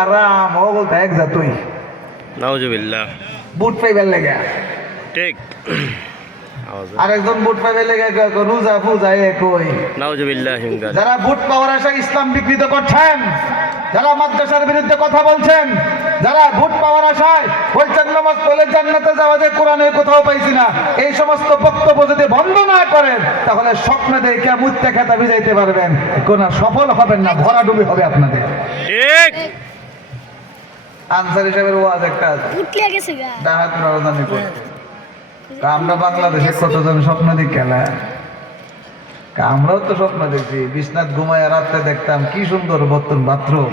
আরাম ও বলতে এক যা তুই নাউজুবিল্লাহ বুট পাইবার লেগে ঠিক আরেকজন বুট পাইবার লেগে রোজা ফুজা কই নাউজুবিল্লাহ হিমগাল যারা বুট পাওয়ার আশায় ইসলাম বিকৃত করছেন, যারা মাদ্রাসার বিরুদ্ধে কথা বলছেন, যারা ভোট পাওয়ার আশায় বলছেন নামাজ পড়লে জান্নাতে যাওয়া যায়, কোরআনে কোথাও পাইছি না, এই সমস্ত বক্তব্য যদি বন্ধ না করেন তাহলে স্বপ্নে দেখে মুত্তে খেতা ভিজাইতে পারবেন, কোন সফল হবেন না, ভরাডুবি হবে আপনাদের। ঠিক আনসার হিসেবে ওয়াজ একটা উঠলে গেছে গা ডাহাত নরদানি করতে। আমরা বাংলাদেশে কতজন স্বপ্ন দেখি খেলা, আমরাও তো স্বপ্ন দেখছি, বিছনাথ ঘুমায় রাত্রে দেখতাম কি সুন্দর বর্তন বাথরুম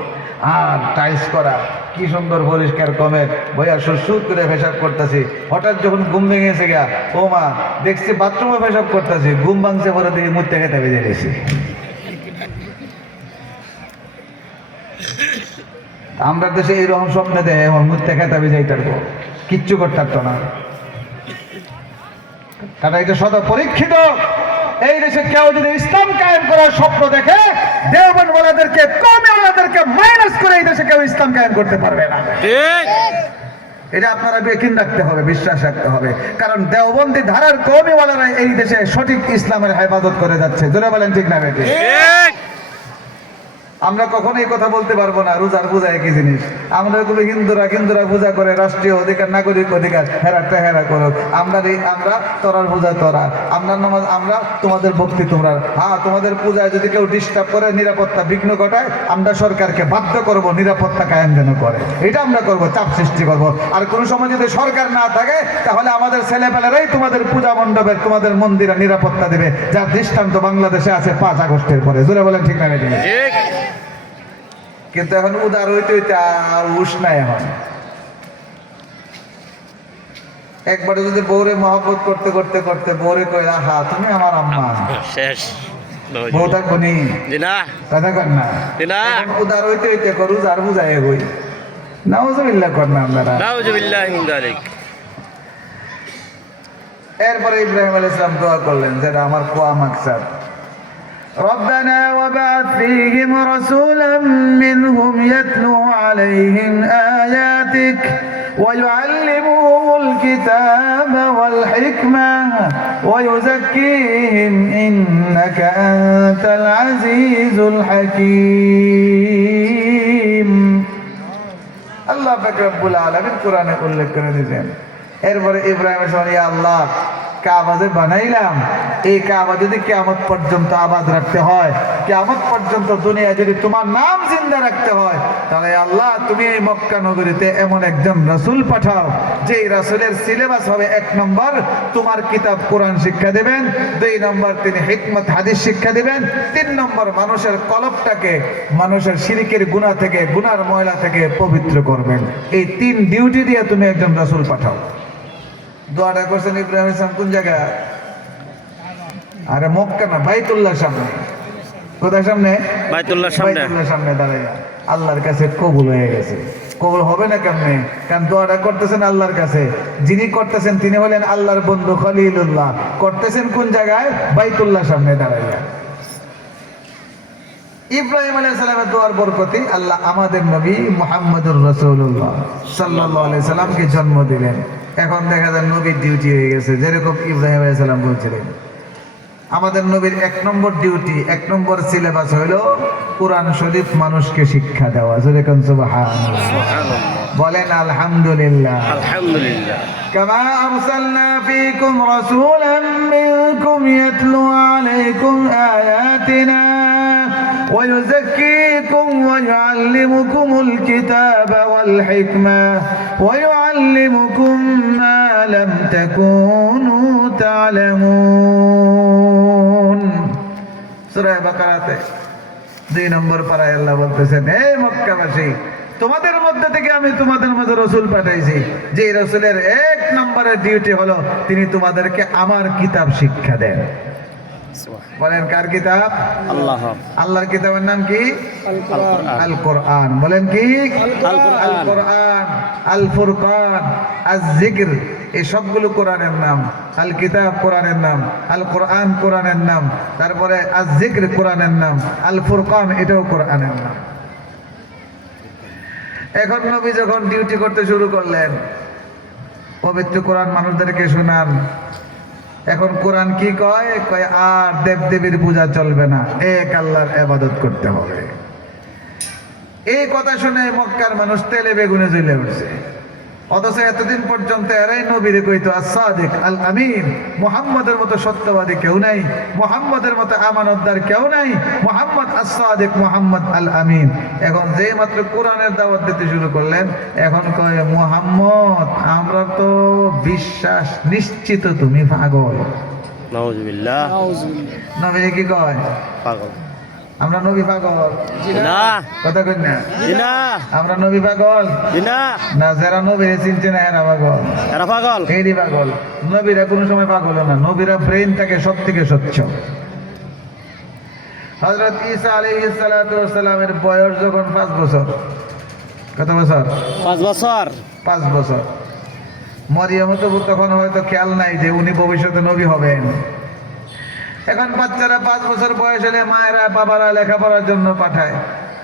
আর টাইলস করা, কি সুন্দর পরিষ্কার কমেট, বইয়া সুর করে পেশাব করতেছি। হঠাৎ যখন ঘুম ভেঙেছে গা, ও মা দেখছি বাথরুমে পেশাব করতেছি, ঘুম ভাঙছে পরে দিয়ে মুত্তে খেতে বেজে গেছি। আমরা দেশে এইরকম স্বপ্নে দেয় এখন মুত্তে খেতে বেজাই পারবো, কিচ্ছু করতে পারতো না, কারণ এটা সদা পরীক্ষিত। এই দেশে কেউ যদি ইসলাম কায়েম করার স্বপ্ন দেখে, দেওবন্দওয়ালাদেরকে কওমিওয়ালাদেরকে মাইনাস করে এই দেশে কেউ ইসলাম কায়েম করতে পারবে না। ঠিক এটা আপনারা বেকিন রাখতে হবে, বিশ্বাস রাখতে হবে, কারণ দেওবন্দি ধারার কওমিওয়ালারা এই দেশে সঠিক ইসলামের হেফাজত করে যাচ্ছে। জোরে বলেন ঠিক না বেটি? ঠিক আমরা কখনো এই কথা বলতে পারবো না রোজার পূজা একই জিনিস। আমরা এগুলো হিন্দুরা পূজা করে, রাষ্ট্রীয় অধিকার, নাগরিক অধিকার, হেরাটা হেরা করো। আমরা তোরার পূজা তোরা, আমরা নামাজ আমরা, তোমাদের ভক্তি তোমরা। হ্যাঁ, তোমাদের পূজায় যদি কেউ ডিস্টার্ব করে, নিরাপত্তা বিঘ্ন ঘটায়, আমরা সরকারকে বাধ্য করব নিরাপত্তা কায়েম যেন করে, এটা আমরা করব, চাপ সৃষ্টি করব। আর কোনো সময় যদি সরকার না থাকে তাহলে আমাদের ছেলেপেলেরাই তোমাদের পূজা মণ্ডপের, তোমাদের মন্দিরে নিরাপত্তা দেবে, যার দৃষ্টান্ত বাংলাদেশে আছে 5 আগস্টের পরে। জোরে বলেন ঠিক না? ঠিক কিন্তু এখন উদার হইতে হইতে আর উস নাই। এখন একবারে যদি বউরে মহব্বত করতে করতে করতে বউরে কই, আহা তুমি আমার আম্মা, শেষ বউ থাকবো নি, জি না কথা কর না। জি না উদার হইতে হইতে করু যার বুঝাই কই, নাউজুবিল্লাহ কর না আপনারা। নাউজুবিল্লাহ মিন যালিক। এরপরে ইব্রাহিম আলাইহিস সালাম দোয়া করলেন, যেটা আমার কোয়া মাকসাদ, ربنا وبعث فيهم رسولا منهم يتلو عليهم آياتك ويعلمهم الكتاب والحكمة ويزكيهم إنك أنت العزيز الحكيم। الله رب العالمين قرآن উল্লেখ করে দিয়েছেন। এরপরে ইব্রাহিম বলেন, ইয়া আল্লাহ, কাবা যে বানাইলাম, এই কাবা যদি কিয়ামত পর্যন্ত আবাদ রাখতে হয়, কিয়ামত পর্যন্ত দুনিয়ায় যদি তোমার নাম জিন্দা রাখতে হয়, তাহলে আল্লাহ তুমি এই মক্কা নগরীতে এমন একজন রাসূল পাঠাও, যে রাসূলের সিলেবাস হবে 1 নম্বর তোমার কিতাব কোরআন শিক্ষা দেবেন, 2 নম্বর তিনি হিকমত হাদিস শিক্ষা দেবেন, 3 নম্বর মানুষের কলবটাকে মানুষের শিরকের গুনাহ থেকে, গুনার ময়লা থেকে পবিত্র করবেন। এই 3 ডিউটি দিয়ে তুমি একজন রাসূল পাঠাও। দোয়াটা করছেন ইব্রাহিম আলাইহিস সালাম কোন জায়গা? আরে মক্কা না, বাইতুল্লাহর সামনে। কোথায় সামনে? বাইতুল্লাহর সামনে। বাইতুল্লাহর সামনে দাঁড়াইয়া আল্লাহর কাছে কবুল হয়ে গেছে। কবুল হবে না কেমনে? কারণ দোয়াটা করতেছেন আল্লাহর কাছে, যিনি করতেছেন তিনি হলেন আল্লাহর বন্ধু খলিলুল্লাহ। করতেছেন কোন জায়গায়? বাইতুল্লাহর সামনে দাঁড়াইয়া। ইব্রাহিম আলাইহিস সালামের দোয়ার বরকতে আল্লাহ আমাদের নবী মুহাম্মদুর রাসূলুল্লাহ সাল্লাল্লাহু আলাইহি সাল্লামকে জন্ম দিলেন। এখন দেখা যায় নবীর ডিউটি হয়ে গেছে, যেরকম ইব্রাহিম আলাইহিস সালাম বলছিলেন। আমাদের নবীর 1 নম্বর ডিউটি, 1 নম্বর সিলেবাস হলো কোরআন শরীফ মানুষকে শিক্ষা দেওয়া। যেরকম সুবহানাল্লাহ বলেন, আলহামদুলিল্লাহ। আলহামদুলিল্লাহ। কামা আরসালনা ফীকুম রাসূলাম মিনকুম ইয়াতলু আলাইকুম আয়াতিনা ويزكيكم ويعلمكم الكتاب والحكمة ويعلمكم ما لم تكونوا تعلمون। সূরা বাকারাতে 2 নম্বর পারায় আল্লাহ বলতেছেন, হে মক্কাবাসী, তোমাদের মধ্যে থেকে আমি তোমাদের মাঝে রাসূল পাঠাইছি, যে রাসূলের 1 নম্বরের ডিউটি হলো তিনি তোমাদেরকে আমার কিতাব শিক্ষা দেন। বলেন কার কিতাব? আল্লাহ। আল্লাহর কিতাবের নাম কি? আল কোরআন। বলেন কি? আল কোরআন, আল ফুরকান, আজ যিকর, এই সবগুলো কোরআনের নাম। আল কিতাব কোরআনের নাম, আল কোরআন কোরআনের নাম, তারপরে আজ যিকর কোরআনের নাম, আল ফুরকান এটাও কোরআনের নাম। এখন নবী যখন ডিউটি করতে শুরু করলেন, পবিত্র কোরআন মানুষদেরকে শোনান। এখন কোরআন কি কয়? কয় আর দেবদেবীর পূজা চলবে না, এক আল্লাহর ইবাদত করতে হবে। এই কথা শুনে মক্কার মানুষ তেলে বেগুনে জ্বলে উঠছে। অথচ এতদিন পর্যন্ত এরাই নবীরে কইতো as-সাদিক আল আমিন, মুহাম্মদের মতো সত্যবাদী কেউ নাই, মুহাম্মদের মতো আমানতদার কেউ নাই, মুহাম্মদ as-সাদিক, মুহাম্মদ আল আমিন। এখন যেই মাত্র কোরআনের দাওয়াত দিতে শুরু করলেন, এখন কয় মুহাম্মদ আমরা তো বিশ্বাস নিশ্চিত তুমি পাগল। নাউজুবিল্লাহ। নবী কি কয়? পাগল। আমরা নবী পাগল না। কথা কই না? না। আমরা নবী পাগল না। না, যারা নবীরে চিনছে না এরা পাগল। এরা পাগল। এইদি পাগল। নবীরা কোনো সময় পাগল না, নবীরা ব্রেন থাকে সব থেকে স্বচ্ছ। হযরত ঈসা আলাইহিস সালাতু ওয়াস সালামের বয়স যখন 5 বছর, কত বছর? 5 বছর। 5 বছর। মরিয়ম তো তখন হয়তো খেয়াল নাই যে উনি ভবিষ্যতে নবী হবেন। এখন বাচ্চারা 5 বছর বয়স হলে মায়েরা বাবারা লেখাপড়ার জন্য পাঠায়।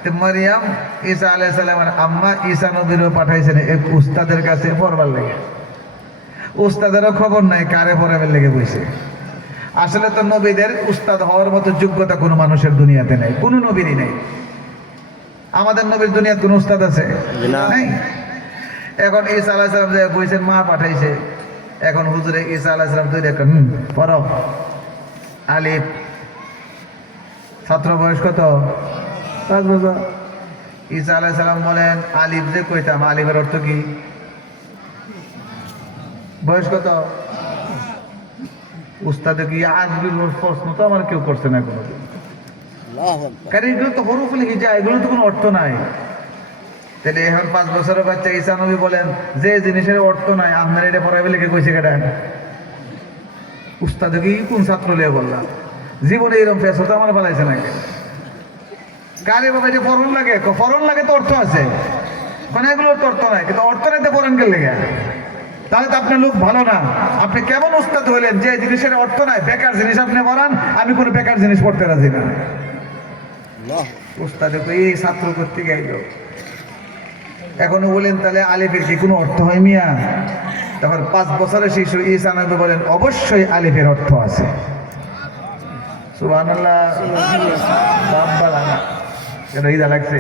তো মরিয়ম ঈসা আলাইহিস সালামের আম্মা ঈসা নবীরও পাঠাইছেন এক উস্তাদের কাছে পড়বার লাগে। উস্তাদেরও খবর নাই কারে পড়াবার লেগে বসে। আসলে তো নবীদের উস্তাদ হওয়ার মতো যোগ্যতা কোনো মানুষের দুনিয়াতে নেই, কোনো নবীরই নেই। আমাদের নবীর দুনিয়াতে কোনো উস্তাদ আছে? নাই। এখন ঈসা আলাইহিস সালাম যে বইছেন, মা পাঠাইছে। এখন হুজুরে ঈসা আলাইহিস সালাম তৈরি একটা পড়ো আলিফ। ছাত্র বয়স কত? 5 বছর। ঈসা আলাইহিস সালাম বলেন আলিফ যে কইতাম, আলিফের অর্থ কি? বয়স কত? উস্তাদে কি আজগুল প্রশ্ন তো আমার কেউ করছে না কোনোদিন। কারণ এগুলো তো হরফ লিখে যায়, এগুলো তো কোনো অর্থ নাই। তাহলে এখন 5 বছরের বাচ্চা ঈসা নবী বলেন যে জিনিসের অর্থ নাই আপনার এটা পড়াবে লিখে কইছে কেটা? উস্তাদ কি কোন ছাত্র লিয়ে বললাম? জীবনে এরকম ফেস হতো আমার বলাইছে নাকি? কারে বাবা যে ফরন লাগে, ফরন লাগে তো অর্থ আছে, মানে এগুলোর তো অর্থ নাই। কিন্তু অর্থ নাইতে ফরন কে লেগে? তাহলে তো আপনার লোক ভালো না। আপনি কেমন উস্তাদ হইলেন যে জিনিসের অর্থ নাই, বেকার জিনিস আপনি পড়ান? আমি কোনো বেকার জিনিস পড়তে রাজি না। উস্তাদে এই ছাত্র করতে গাইল। এখনো বলেন তাহলে আলিফের কি কোনো অর্থ হয় মিয়া? তখন 5 বছরের শিশু ঈসা নবী বলেন অবশ্যই আলিফের অর্থ আছে। সুবহানাল্লাহ। কেন ঈদা লাগছে?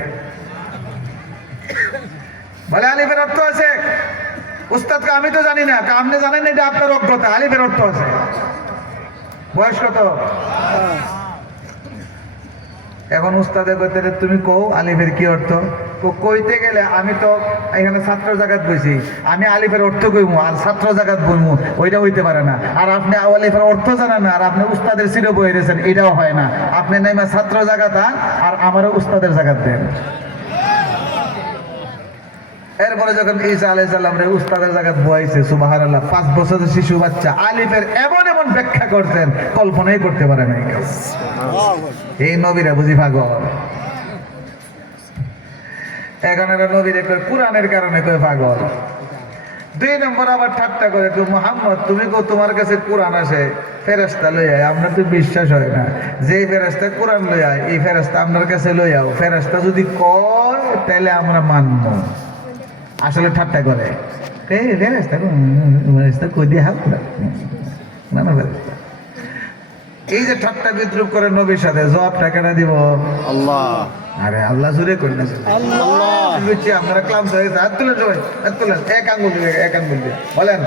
বলে আলিফের অর্থ আছে। উস্তাদকে আমি তো জানি না, আপনি জানেন না, এটা আপনার অজ্ঞতা। আলিফের অর্থ আছে। বয়স কত? এখন উস্তাদে কইতে তুমি কও আলিফের কি অর্থ? কইতে গেলে আমি তো এখানে ছাত্র জাগাত বইছি, আমি আলিফের অর্থ কইমু আর ছাত্র জাগাত বইমু, ওইটা হইতে পারে না। আর আপনি আলিফের অর্থ জানেন না আর আপনি উস্তাদের সিরে বই রেছেন, এটাও হয় না। আপনি নাইমা ছাত্র জাগাত আর আমারও উস্তাদের জাগাত দেন। এরপরে যখন ঈসা আলাইহিস সালাম রে উস্তাদের জায়গায় বয়াইছে, সুবহানাল্লাহ, 5 বছরের শিশু বাচ্চা আলিফের এমন এমন ব্যাখ্যা করতেন কল্পনাই করতে পারে নাই কেউ। এই নবীরা বুঝি পাগল। এখানে নবীরে কয় কোরআনের কারণে কয় পাগল। 2 নম্বর আবার ঠাট্টা করে তো মুহাম্মদ তুমি কো তোমার কাছে কোরআন আসে, ফেরেশতা লই আয়। আমরা তো বিশ্বাস হয় না যে ফেরেশতা কোরআন লই আয়, এই ফেরেশতা আপনার কাছে লই আও। ফেরেশতা যদি কয় তাহলে আমরা মানব। আসলে ঠাট্টা করে এই যে ঠাট্টা বিদ্রুপ করে নবীর সাথে জবাব টাকাটা দিব আল্লাহ। আরে আল্লাহ জুড়ে করে না আপনারা ক্লান্ত হয়ে গেছে। হাত তুলেন সবাই, হাত তুলেন। এক আঙ্গুল দিয়ে, এক আঙ্গুল দিয়ে বলেন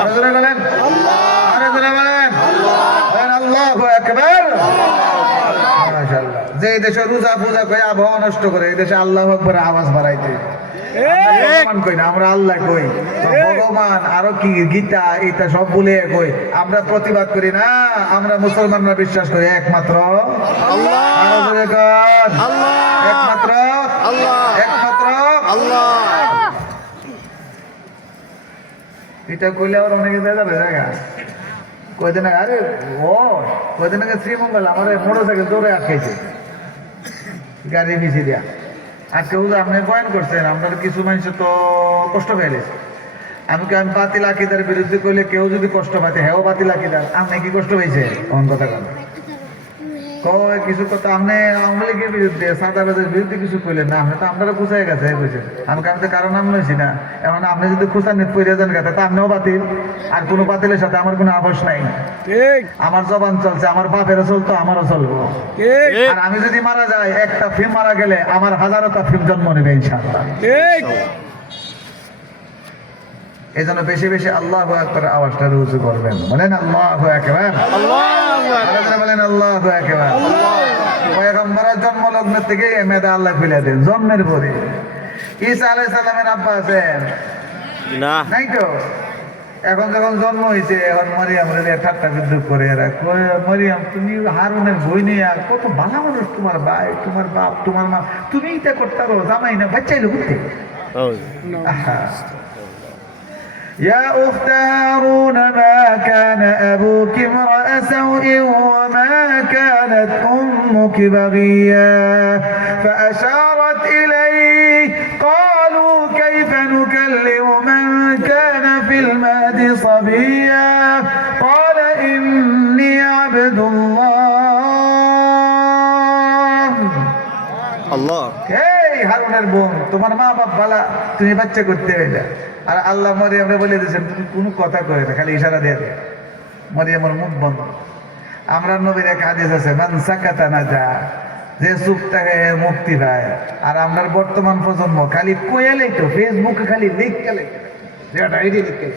আরো জোরে বলেন, আরো জোরে বলেন আল্লাহু আকবার। মাশাআল্লাহ। যে দেশে রোজা পূজা করে আবহাওয়া নষ্ট করে, এই দেশে আল্লাহু আকবার আওয়াজ বাড়াইতে ভগবান কই না, আমরা আল্লাহ কই। ভগবান আরো কি গীতা এটা সব বলে কই, আমরা প্রতিবাদ করি না। আমরা মুসলমানরা বিশ্বাস করি একমাত্র আল্লাহ, একমাত্র আল্লাহ, একমাত্র আল্লাহ। এটা কইলে আর অনেকে যাবে জায়গা কয়দিন আগে, আরে ও কয়দিন আগে শ্রীমঙ্গল আমার মোটরসাইকেল দৌড়ে আটকাইছে, গাড়ি মিশি দিয়া আজকে আপনি বয়ান করছেন। আপনার কিছু মানুষ তো কষ্ট পেয়েছে। আমি বাতিল আকিদার বিরুদ্ধে কইলে কেউ যদি কষ্ট পাইতে, হ্যাঁ বাতিল আকিদার, আপনি কি কষ্ট পেয়েছে? এমন কথা বলেন। কয় কিছু কথা আপনি আওয়ামী লীগের বিরুদ্ধে সাদাবাদের বিরুদ্ধে কিছু কইলেন না, আপনি তো আপনারা খুঁজাই গেছে কইছেন। আমি তো কারণ নাম নইছি না, এখন আপনি যদি খুঁজা নিতে পড়ে যান গেছে তা আপনিও বাতিল, আর কোনো বাতিলের সাথে আমার কোনো আপোষ নাই। আমার জবান চলছে, আমার বাপেরও চলতো, আমারও চলবো। আর আমি যদি মারা যাই, একটা ফিল্ম মারা গেলে আমার হাজারটা ফিল্ম জন্ম নেবে ইনশাআল্লাহ। এই জন্য বেশি বেশি আল্লাহু আকবার আওয়াজটা রুজু করবেন, বলেন আল্লাহু আকবার, বলেন আল্লাহু আকবার। পয়গম্বরের জন্ম লগ্ন থেকে মেধা আল্লাহ খুলে দেন জন্মের পরে। ঈসা আলাইহিস সালামের আব্বা আছেন না, নাই তো? এখন যখন জন্ম হয়েছে, এখন মরিয়াম ঠাট্টা বিদ্রুপ করে এরা কয়, মরিয়াম তুমি হারুনের বই নিয়ে আর কত ভালো মানুষ, তোমার ভাই, তোমার বাপ, তোমার মা, তুমি এটা করতে পারো, জামাই না বাচ্চাইলো করতে। يا أخت هارون ما كان أبوك امرأ سوء وما كانت أمك بغيا فأشارت إليه قالوا كيف نكلم من كان في المهد صبيا قال إني عبد الله الله এই হারুনের বোন, তোমার মা বাপ বালা, তুমি বাচ্চা করতে হইলে। আর আল্লাহ মরিয়মরে বলে দিয়েছেন তুমি কোনো কথা কই না, খালি ইশারা দিয়ে দে। মরিয়মের মুখ বন্ধ। আমরা নবীর এক হাদিস আছে, মান সাকাতা নাজা, যে চুপ থাকে মুক্তি পায়। আর আমরা বর্তমান প্রজন্ম খালি কইয়ালেই তো, ফেসবুকে খালি লিখতে লেখে, যেটা এটি লিখতে,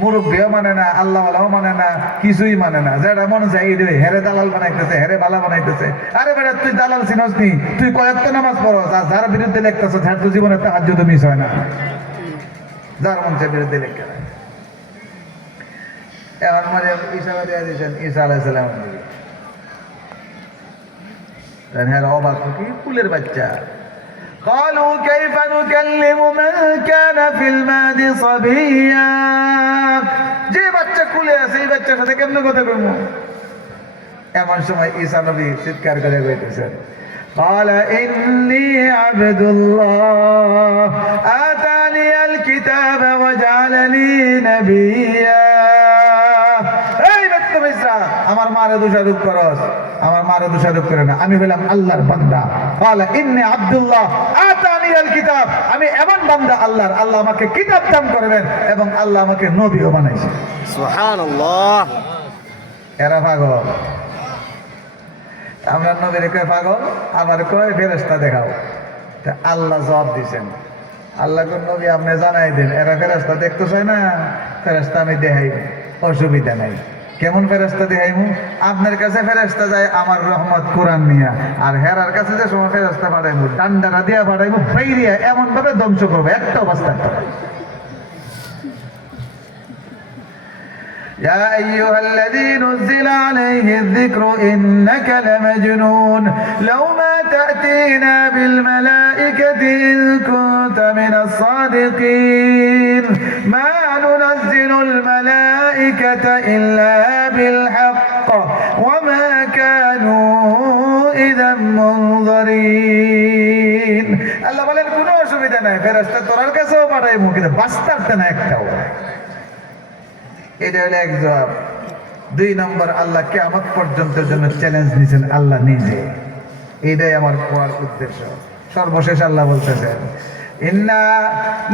মুরব্বীও মানে না, আল্লাহওয়ালাও মানে না, কিছুই মানে না, যেটা মনে চাই হেরে দালাল বানাইতেছে, হেরে বালা বানাইতেছে। আরে বেটা তুই দালাল চিনস নি? তুই কয়েকটা নামাজ পড়স, আর যার বিরুদ্ধে লিখতেছ যার তো জীবনে তাহাজ্জুদ মিস হয় না, যার মঞ্চের বিরুদ্ধে লিখে। এখন মারিয়াম ইশারা দিয়ে দিয়েছেন ঈসা আলাইহিস সালামের দিকে। হ্যাঁ, অবাক কি ফুলের বাচ্চা। قالوا كيف نكلم من كان في المهد صبيا, যে বাচ্চা কুলে আছে এই বাচ্চার সাথে কেমনে কথা বলবো? এমন সময় ঈসা নবী চিৎকার করে কইতেছেন, قال إني عبد الله آتاني الكتاب وجعلني نبيا। এই বদতমিজরা, আমার মারে দোষারোপ করস, আমার মারে দোষারোপ করে না, আমি হলাম আল্লাহর বান্দা। قال إني عبد الله آتاني الكتاب, আমি এমন বান্দা আল্লাহর, আল্লাহ আমাকে কিতাব দান করবেন এবং আল্লাহ আমাকে নবীও বানাইছে। সুবহানাল্লাহ। এরা পাগল। আমরা নবীর কয় পাগল, আবার কয় ফেরেশতা দেখাও। তা আল্লাহ জবাব দিয়েছেন, আল্লাহ কোন নবী আপনি জানাই দেন, এরা ফেরেশতা দেখতে চায় না, ফেরেশতা আমি দেখাইব, অসুবিধা নাই। কেমন ফেরেশতা দেখাইমু? আপনার কাছে ফেরেশতা যায় আমার রহমত কোরআন নিয়া, আর হেরার কাছে যে সময় ফেরেশতা পাঠাইমু ডান্ডারা দিয়া পাঠাইমু, বাইরিয়া এমন ভাবে ধ্বংস করবো, একটা অবস্থা। يا أيها الذي نزل عليه الذكر إنك لمجنون لو ما تأتينا بالملائكة إن كنت من الصادقين ما ننزل الملائكة إلا بالحق وما كانوا إذا منظرين। الله বলেন কোনো অসুবিধা নাই, ফেরেশতা তোরার কাছেও পাঠাইমু, কিন্তু বাস্তারতে না একটাও। এটা হলো এক জবাব। 2 নম্বর, আল্লাহ কিয়ামত পর্যন্তের জন্য চ্যালেঞ্জ নিয়েছেন আল্লাহ নিজে। এটাই আমার কোয়ার উদ্দেশ্য। সর্বশেষ আল্লাহ বলতেছেন, ইন্না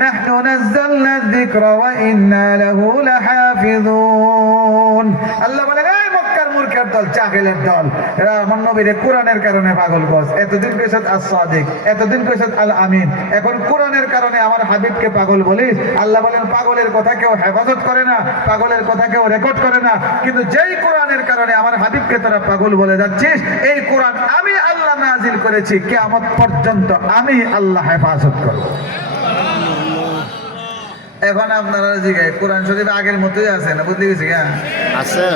নাহনু নাযালনা যিকরা ওয়া ইন্না লাহু লাহাফিযুন। আল্লাহ বলেন, এই মক্কার মূর্খের দল, জাহেলের দল, এরা আমার নবীর কোরআনের কারণে পাগল গছ। এতদিন কইছত আস-সাদিক, এতদিন কইছত আল আমিন, এখন কোরআনের কারণে আমার হাবিবকে পাগল বলিস। আল্লাহ বলেন, পাগলের কথা কেউ হেফাজত করে না, পাগলের কথা কেউ রেকর্ড করে না, কিন্তু যেই কোরআনের কারণে আমার হাবিবকে তোরা পাগল বলে যাচ্ছিস, এই কোরআন আমি আল্লাহ নাজিল করেছি, কিয়ামত পর্যন্ত আমি আল্লাহ হেফাজত করব। এখন আপনারা জিজ্ঞাসা, কোরআন শরীফ আগের মতোই আছে না, বুঝতে গেছি? হ্যাঁ আছে।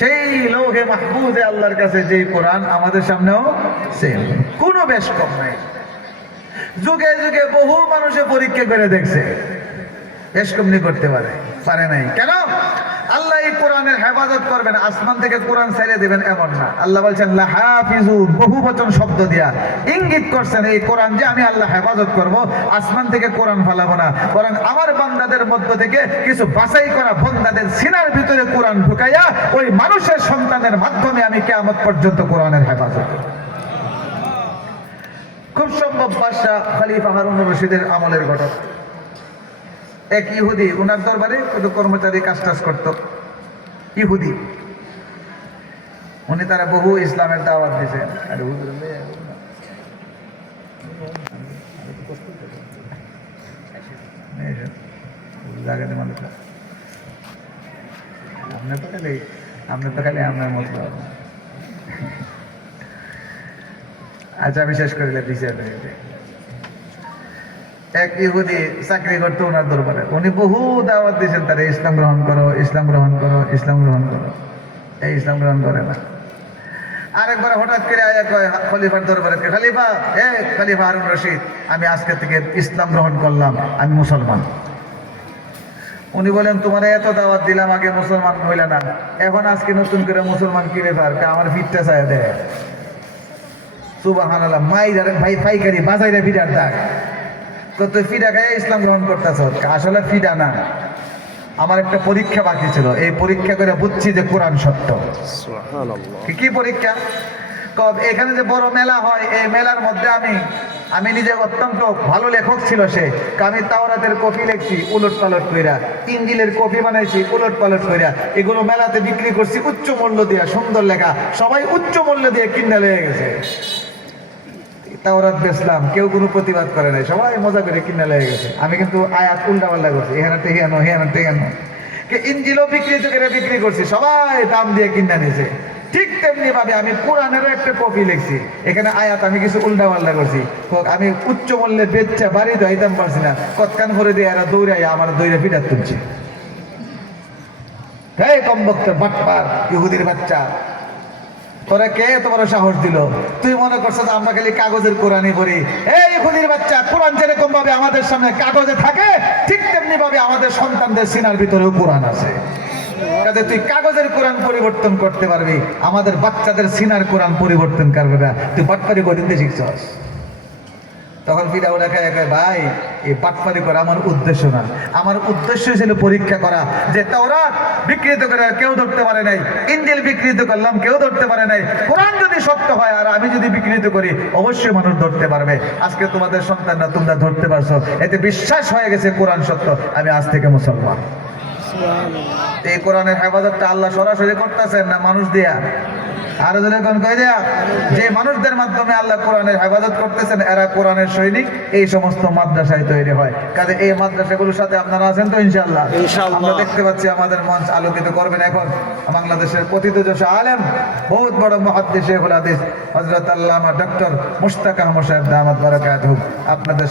সেই লৌহে মাহফুজে আল্লাহর কাছে যেই কোরআন, আমাদের সামনেও সেম, কোনো বেশ কম নাই। যুগে যুগে বহু মানুষে পরীক্ষা করে দেখছে, বেশ কমনি করতে পারে নাই। কেন? আল্লাহ এই কোরআনের হেফাজত করবেন, আসমান থেকে কোরআন ছেড়ে দিবেন এমন না। আল্লাহ বলছেন লাহাফিজুন, বহু বচন শব্দ দিয়া ইঙ্গিত করছেন এই কোরআন যে আমি আল্লাহ হেফাজত করব, আসমান থেকে কোরআন ফালাবো না, বরং আমার বান্দাদের মধ্য থেকে কিছু বাছাই করা বান্দাদের সিনার ভিতরে কোরআন ঢুকাইয়া ওই মানুষের সন্তানের মাধ্যমে আমি কিয়ামত পর্যন্ত কোরআনের হেফাজত করব। খুব সম্ভব বাদশাহ খলিফা হারুন রশিদের আমলের ঘটনা। এক ইহুদি ওনার দরবারে কিন্তু কর্মচারী কাজ টাজ করতো, ইহুদি। উনি তারা বহু ইসলামের দাওয়াত দিয়েছেন। আচ্ছা আমি শেষ করে দিচ্ছি। এক ইহুদি চাকরি করতো ওনার দরবারে, উনি বহু দাওয়াত দিয়েছেন তারা, ইসলাম গ্রহণ করো, ইসলাম গ্রহণ করো, ইসলাম গ্রহণ করো। এই ইসলাম গ্রহণ করে না। আরেকবার হঠাৎ করে আয়া কয় খলিফার দরবারে, খলিফা, খলিফা হারুন রশিদ, আমি আজকে থেকে ইসলাম গ্রহণ করলাম, আমি মুসলমান। উনি বলেন তোমার এত দাওয়াত দিলাম, আগে মুসলমান হইলে না, এখন আজকে নতুন করে মুসলমান কি ব্যাপার? আমার ফিটটা চায় দেয়। সুবহানাল্লাহ, মাইরা ভাই পাইকারি বাজাইরা ফিডার দাগ, তুই ফিডা খাই ইসলাম গ্রহণ করতেছ। আসলে ফিডা না, আমার একটা পরীক্ষা বাকি ছিল, এই পরীক্ষা করে বুঝছি যে কোরআন সত্য। কি পরীক্ষা? এখানে যে বড় মেলা হয়, এই মেলার মধ্যে আমি নিজে অত্যন্ত ভালো লেখক ছিল সে, আমি তাওরাতের কপি লিখছি উলট পালট কইরা, ইঞ্জিলের কপি বানাইছি উলট পালট কইরা, এগুলো মেলাতে বিক্রি করছি উচ্চ মূল্য দিয়া, সুন্দর লেখা, সবাই উচ্চ মূল্য দিয়ে কিনে লেগে গেছে। তাওরাত বেচলাম, কেউ কোনো প্রতিবাদ করে নাই, সবাই মজা করে কিনে লেগে গেছে। আমি কিন্তু আয়াত উল্টা পাল্টা করছি, এখানে টেহিয়ানো হেয়ানো টেহিয়ানো, ইঞ্জিলও বিক্রি করছি, সবাই দাম দিয়ে কিনে নিয়েছে। ঠিক তেমনি ভাবে আমি কোরআনেরও একটা কপি লিখছি, এখানে আয়াত আমি কিছু উল্টা পাল্টা করছি, আমি উচ্চ মূল্যে বেচা বাড়ি দাইতাম পারছি না, কতকান করে দিয়ে এরা দৌড়াই আমার দৌড়ে ফিরাত তুলছে। হে কমবক্তের বাটপার ইহুদির বাচ্চা, তোরা কে তোমার সাহস দিল? তুই মনে করছো যে আমরা খালি কাগজের কোরআনই পড়ি? এই ইহুদির বাচ্চা, কোরআন যেরকম ভাবে আমাদের সামনে কাগজে থাকে, ঠিক তেমনি ভাবে আমাদের সন্তানদের সিনার ভিতরেও কোরআন আছে। কাজে তুই কাগজের কোরআন পরিবর্তন করতে পারবি, আমাদের বাচ্চাদের সিনার কোরআন পরিবর্তন করবে না। তুই বাটপারি করিতে শিখছস। তখন ফিরা ওরা খায় ভাই, এই পাটপারি করা আমার উদ্দেশ্য না, আমার উদ্দেশ্য ছিল পরীক্ষা করা যে তাওরাত বিকৃত করে কেউ ধরতে পারে নাই, ইনজিল বিকৃত করলাম কেউ ধরতে পারে নাই, কোরআন যদি সত্য হয় আর আমি যদি বিকৃত করি অবশ্যই মানুষ ধরতে পারবে। আজকে তোমাদের সন্তানরা তোমরা ধরতে পারছো, এতে বিশ্বাস হয়ে গেছে কোরআন সত্য, আমি আজ থেকে মুসলমান। এই কোরআনের হেফাজতটা আল্লাহ সরাসরি করতেছেন না মানুষ দিয়া? আরো যদি কই দেয়া, যে মানুষদের মাধ্যমে আল্লাহ কোরআনের হেফাজত করতেছেন এরা কোরআনের সৈনিক, এই সমস্ত মাদ্রাসায় তৈরি হয়। কাজে এই মাদ্রাসাগুলোর সাথে আপনারা আছেন তো ইনশাআল্লাহ? আমরা দেখতে পাচ্ছি আমাদের মঞ্চ আলোকিত করবেন এখন বাংলাদেশের প্রথিতযশা আলেম, বহুত বড় মুহাদ্দিস শেখুল হাদিস হযরত আল্লামা ডক্টর মুশতাক আহমদ সাহেব দামাত বারাকাতুহু। আপনাদের